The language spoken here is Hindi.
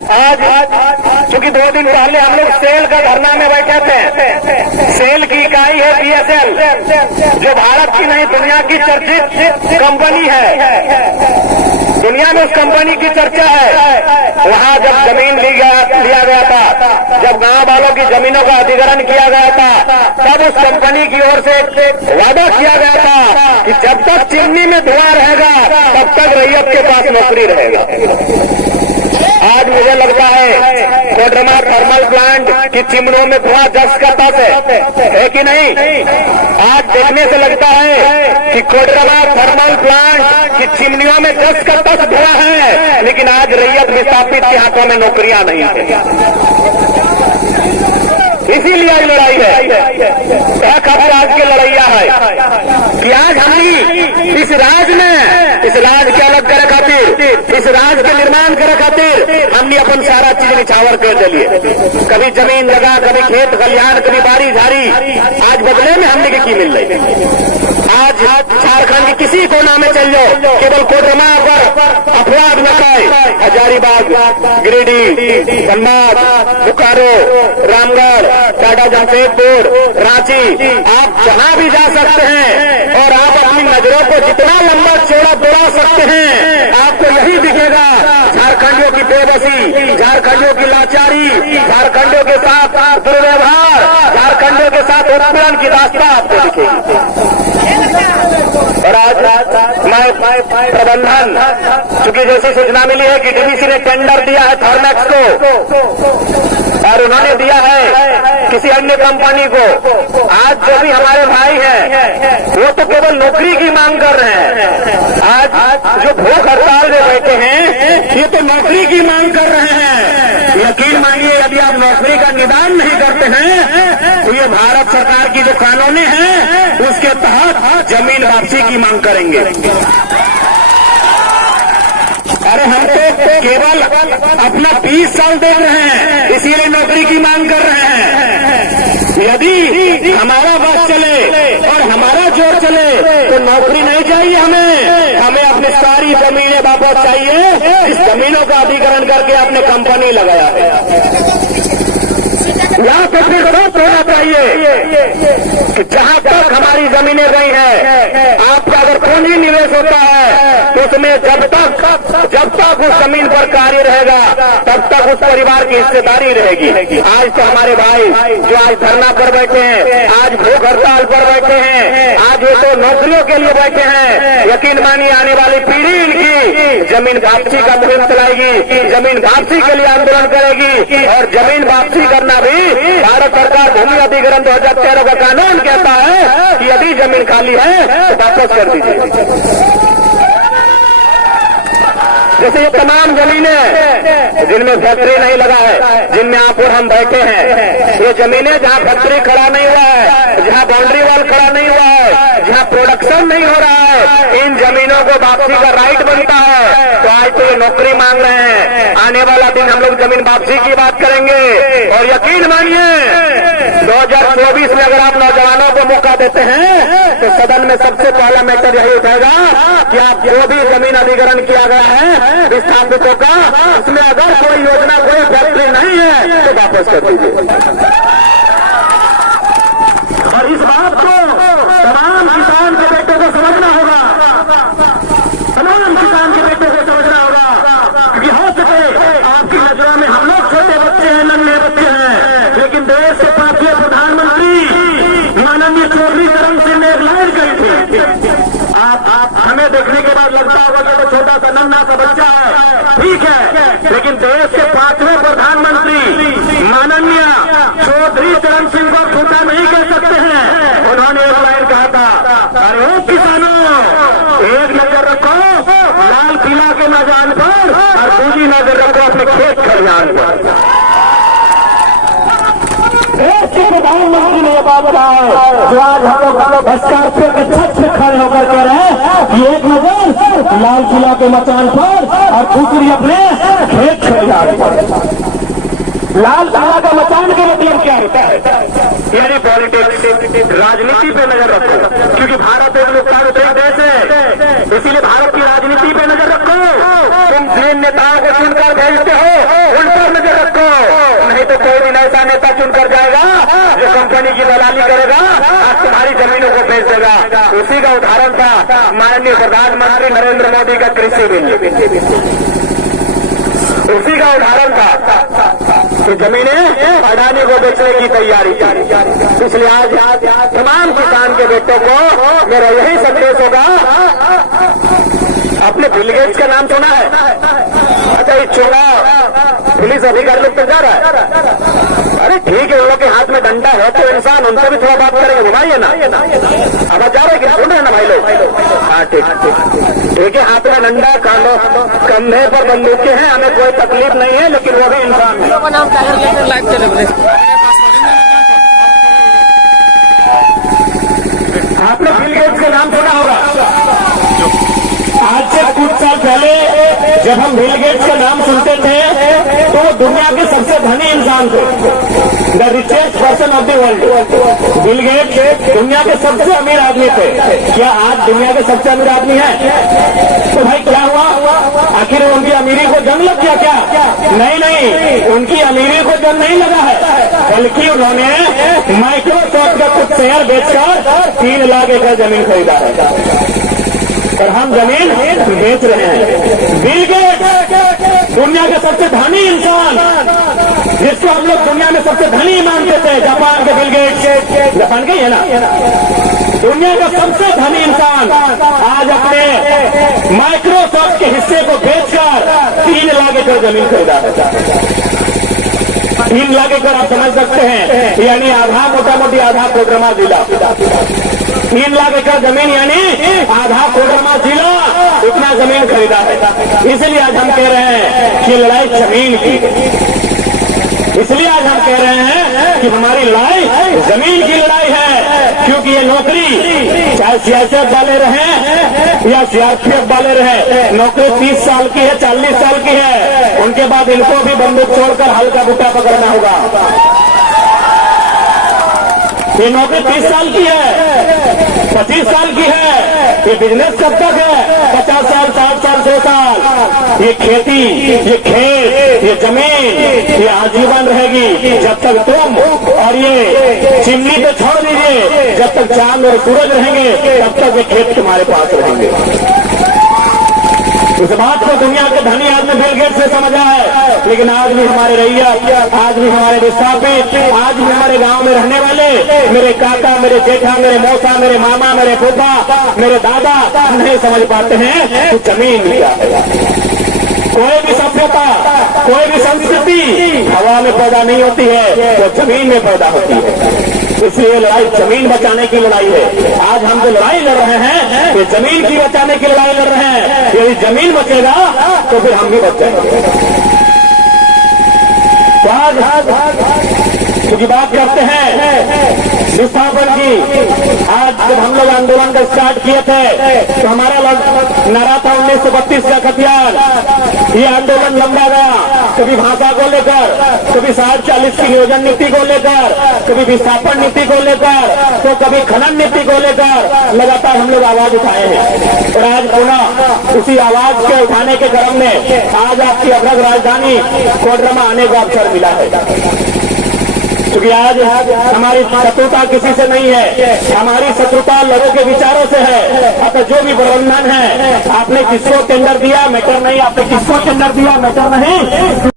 आज चूंकि 2 दिन पहले हम लोग सेल का धरना में बैठे थे। सेल की इकाई है बीएसएल, जो भारत की नहीं दुनिया की चर्चित कंपनी है। दुनिया में उस कंपनी की चर्चा है। वहां जब जमीन लिया गया था, जब गांव वालों की जमीनों का अधिग्रहण किया गया था, तब उस कंपनी की ओर से वादा किया गया था कि जब तक चिमनी में धुआं रहेगा तब तक रैयत के पास नौकरी रहेगा। आज मुझे लगता है कोडरमा थर्मल प्लांट की चिमनियों में धुआं जस का तस है कि नहीं। आज देखने से लगता है कि कोडरमा थर्मल प्लांट की चिमनियों में जस का तस धुआं है, लेकिन आज रैयत विस्थापित के हाथों में नौकरियां नहीं है। इसीलिए आज लड़ाई है। आज की लड़ैया है कि आज हमने इस राज में इस राज के अलग करे खातिर, इस राज के निर्माण करे खातिर हमने अपन सारा चीज निछावर कर दिलिए। कभी जमीन जगह, कभी खेत खलिहान, कभी बारी झाड़ी, आज बदले में हमने की मिल रही। आज झारखंड के किसी कोना में चल जाओ, केवल कोडरमा पर अपराध मचाए, हजारीबाग, गिरिडीह, धनबाद, बोकारो, रामगढ़, टाटा जमशेदपुर, रांची, आप जहां भी जा सकते हैं और आप अपनी नजरों को जितना लंबा चौड़ा दौड़ा सकते हैं, आपको यही दिखेगा झारखंडियों की बेबसी, झारखंडियों की लाचारी, झारखंडियों के साथ दुर्व्यवहार, झारखंडियों के साथ उत्पीड़न की दास्तां आपको दिखेगी। और आज प्रबंधन, चूंकि जैसी सूचना मिली है कि डीवीसी ने टेंडर दिया है थर्मैक्स को और उन्होंने दिया है किसी अन्य कंपनी को। आज जो भी हमारे भाई हैं वो तो केवल नौकरी की मांग कर रहे हैं। आज जो भूख हड़ताल में बैठे हैं ये तो नौकरी की मांग कर रहे हैं। यकीन मानिए, यदि आप नौकरी का निदान नहीं करते हैं तो ये भारत सरकार की जो कानून है उसके तहत जमीन वापसी की मांग करेंगे। अरे हम तो केवल अपना 20 साल दे रहे हैं, इसीलिए नौकरी की मांग कर रहे हैं। यदि हमारा बस चले और हमारा जोर चले तो नौकरी नहीं चाहिए हमें अपनी सारी जमीनें वापस चाहिए। इस जमीनों का अधिग्रहण करके आपने कंपनी लगाया है, यहाँ पे फिर सोच होना चाहिए कि जहाँ तक हमारी जमीनें गई हैं, आपका अगर पूंजी निवेश होता है तो उसमें जब तक उस जमीन पर कार्य रहेगा तब तक उस परिवार की हिस्सेदारी रहेगी। आज तो हमारे भाई जो आज धरना पर बैठे हैं, आज भूख हड़ताल पर बैठे हैं, आज वो तो नौकरियों के लिए बैठे हैं। यकीन मानिए आने वाली पीढ़ी इनकी जमीन वापसी का मुहिम चलाएगी, जमीन वापसी के लिए आंदोलन करेगी। और जमीन वापसी करना भी भारत सरकार भूमि अधिग्रहण 2013 का कानून कहता है कि यदि जमीन खाली है तो वापस कर दीजिए। जैसे ये तमाम जमीनें जिनमें फैक्ट्री नहीं लगा है, जिनमें आप और हम बैठे हैं, ये जमीनें जहां फैक्ट्री खड़ा नहीं हुआ है, जहां बाउंड्री वॉल खड़ा नहीं हुआ है, जहां प्रोडक्शन नहीं हो रहा है, इन जमीनों को वापसी का राइट बनता है। तो आज तो ये नौकरी मांग रहे हैं, आने वाला दिन हम लोग जमीन वापसी की बात करेंगे। और यकीन मानिए 2024 में अगर आप नौजवानों को मौका देते हैं तो सदन में सबसे पहला मैटर यही उठेगा कि आप जो भी जमीन अधिग्रहण किया गया है विस्थापितों का, उसमें अगर कोई योजना, कोई फैक्ट्री नहीं है तो वापस कर दीजिए। और इस बात को तमाम किसान के बेटों को समझना होगा, तमाम किसान के बेटों को समझना होगा कि हो सके आपकी नजरों में हम लोग छोटे बच्चे हैं, नन्हे बच्चे हैं, लेकिन देश के 5वें प्रधानमंत्री माननीय चौधरी चरण सिंह ने एक लाइन कही थी। आप हमें देखने के बाद लगता होगा कि वो छोटा सा नन्हा सा बच्चा है, ठीक है, लेकिन देश के 5वें प्रधानमंत्री माननीय चौधरी चरण सिंह को छोटा नहीं कह सकते हैं। उन्होंने एक लाइन कहा था, अरे ओ किसानों, एक नजर रखो लाल किला के मैदान पर और दूसरी नजर रखो अपने खेत खलिहान पर। देश के प्रधानमंत्री ने यह बात कहा है जो आज हम लोग स्कॉर्पियो के छत से खड़े होकर कह रहे हैं कि एक नजर लाल किला के मचान पर और दूसरी अपने खेत खलिहान पर। लाल किला का मचान का मतलब क्या होता है? यानी पॉलिटिक्स, राजनीति पे नजर रखो, क्योंकि भारत एक लोकतांत्रिक देश है, इसीलिए भारत की राजनीति पे नजर रखो। तुम जिन नेताओं को चुनकर भेजते हो उन जमीन ऐसा नेता चुनकर जाएगा जो कंपनी की दलाली करेगा, आज तुम्हारी जमीनों को बेच देगा। उसी का उदाहरण था माननीय प्रधानमंत्री नरेंद्र मोदी का कृषि बिल, उसी का उदाहरण था कि जमीनें अडानी को बेचने की तैयारी थी। इसलिए आज तमाम किसान के बेटों को मेरा यही संदेश होगा, आपने बिल गेट्स का नाम सुना है? अच्छा, ये चुनाव पुलिस अधिकारी लोग तो जा रहा है, अरे ठीक है, उन लोग के हाथ में डंडा है तो इंसान उनसे भी थोड़ा बात करेंगे, घुमाइए ना। अब जा रहे कि सुन रहे ना भाई लोग? हाँ ठीक है, हाथ में डंडा, कंधे पर बंदूकें हैं, हमें कोई तकलीफ नहीं है, लेकिन वो भी इंसान है। आपने बिल गेट्स का नाम सुना होगा। आज से कुछ साल पहले जब हम बिल गेट्स का नाम सुनते थे तो वो दुनिया के सबसे धनी इंसान थे, the richest person of the world. Bill Gates दुनिया के सबसे अमीर आदमी थे। क्या आज दुनिया के सबसे अमीर आदमी है? तो भाई क्या हुआ? आखिर उनकी अमीरी को जंग लग गया क्या? नहीं, उनकी अमीरी को जंग नहीं लगा है, बल्कि उन्होंने माइक्रोसॉफ्ट का कुछ शेयर बेचकर 3 लाख एकड़ जमीन खरीदा है और हम जमीन बेच रहे हैं। बिल गेट्स दुनिया के सबसे धनी इंसान, जिसको हम लोग दुनिया में सबसे धनी मानते थे, जापान के बिल गेट्स, जापान के है ना, दुनिया का सबसे धनी इंसान आज अपने माइक्रोसॉफ्ट के हिस्से को बेचकर 3 लाख एकड़ जमीन खरीदा है। 3 लाख एकड़ आप समझ सकते हैं, यानी आधा, मोटा मोटी आधा कोडरमा जिला। 3 लाख एकड़ जमीन यानी आधा कोडरमा जिला इतना जमीन खरीदा है। इसलिए आज हम कह रहे हैं कि लड़ाई जमीन की है। इसलिए आज हम कह रहे हैं कि हमारी लड़ाई जमीन की लड़ाई है, क्योंकि ये नौकरी चाहे सीआईएसएफ वाले रहे या सीआरपीएफ वाले रहे, नौकरी 30 साल की है, 40 साल की है, उनके बाद इनको भी बंदूक छोड़कर हल्का बूटा पकड़ना होगा। ये नौकरी 30 साल की है, 25 साल की है, ये बिजनेस कब तक है? 50 साल, 60 साल, 100 साल। ये खेती, ये खेत, ये जमीन, ये आजीवन रहेगी जब तक तुम और ये चिमनी तो छोड़ दीजिए, जब तक चांद और सूरज रहेंगे तब तक ये खेत तुम्हारे पास रहेंगे। इस बात को दुनिया के धनी आदमी बिल गेट्स से समझा है, लेकिन आज भी हमारे रैया, आज भी हमारे विस्थापित, आज भी हमारे गांव में रहने वाले मेरे काका, मेरे जेठा, मेरे मौसा, मेरे मामा, मेरे फूफा, मेरे दादा नहीं समझ पाते हैं कि जमीन क्या है। कोई भी सभ्यता, कोई भी संस्कृति हवा में पैदा नहीं होती है, वो जमीन में पैदा होती है। इसलिए लड़ाई जमीन बचाने की लड़ाई है। आज हम जो लड़ाई लड़ रहे हैं ये जमीन की बचाने की लड़ाई लड़ रहे हैं। यदि जमीन बचेगा तो फिर हम भी बच जाएंगे। तो आज क्योंकि बात करते हैं विस्थापन की, आज जब हम लोग आंदोलन का स्टार्ट किए थे तो हमारा नारा था 1932 का खतियान। ये आंदोलन लंबा गया, कभी भाषा को लेकर, कभी 60-40 की नियोजन नीति को लेकर, कभी विस्थापन नीति को लेकर, तो कभी खनन नीति को लेकर लगातार हम लोग आवाज उठाए हैं। और आज पुनः उसी आवाज के उठाने के क्रम में आज आपकी अभ्रक राजधानी कोडरमा आने का अवसर मिला है। क्योंकि आज हमारी शत्रुता किसी से नहीं है, हमारी शत्रुता लोगों के विचारों से है। अतः जो भी प्रबंधन है, आपने किसको टेंडर दिया मैटर नहीं, आपने किसको टेंडर दिया मैटर नहीं।